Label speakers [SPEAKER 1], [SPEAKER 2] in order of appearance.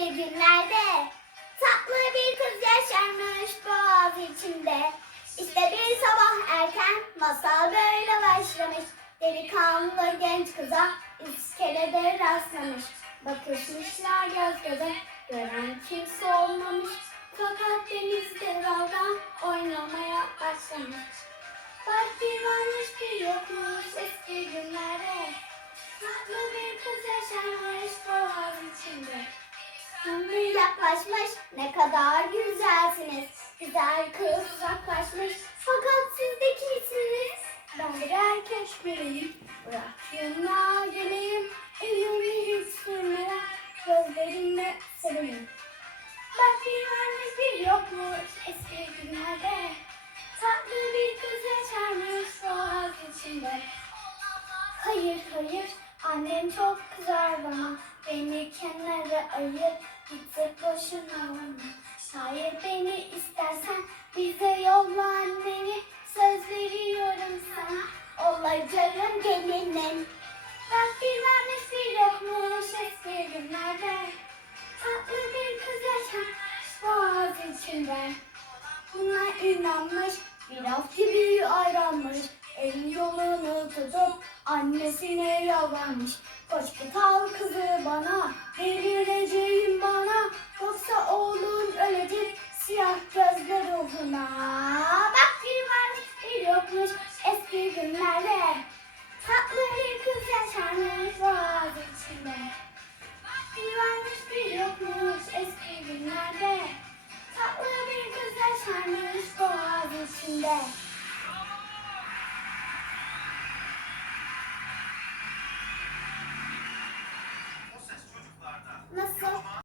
[SPEAKER 1] eski günlerde tatlı bir kız yaşarmış boğaz içinde. İşte bir sabah erken masal böyle başlamış. Delikanlı genç kıza iskelede rastlamış. Bakışmışlar göz göze, gören kimse olmamış. Fakat denizde dalga oynamaya başlamış. Bak bir varmış bir yokmuş eski günlerde. Tatlı bir kız yaşarmış. Ömrü yaklaşmış ne kadar güzelsiniz. Güzel kız uzaklaşmış fakat siz de kimsiniz? Ben bir erkeş biriyim. Bırak yanına. Elimi hiç sürmeden gözlerimle seveyim. Bak bir varmış bir yokmuş eski günlerde. Tatlı bir kız yaşarmış boğaz içinde. Hayır hayır annem çok kızar bana Beni kenara ayır gitsek boşuna olma Şayet beni istersen bize yolla anneni. Söz veriyorum sana. Olacağım gelinin Bak bir varmış bir yokmuş eski günlerde Tatlı bir kız yaşarmış boğaz içinde. Buna inanmış bir af gibi ayrılmış. El yolunu tutup annesine yalvarmış. Koş al kızı bana verir aklına. Bak bir varmış bir yokmuş eski günlerde.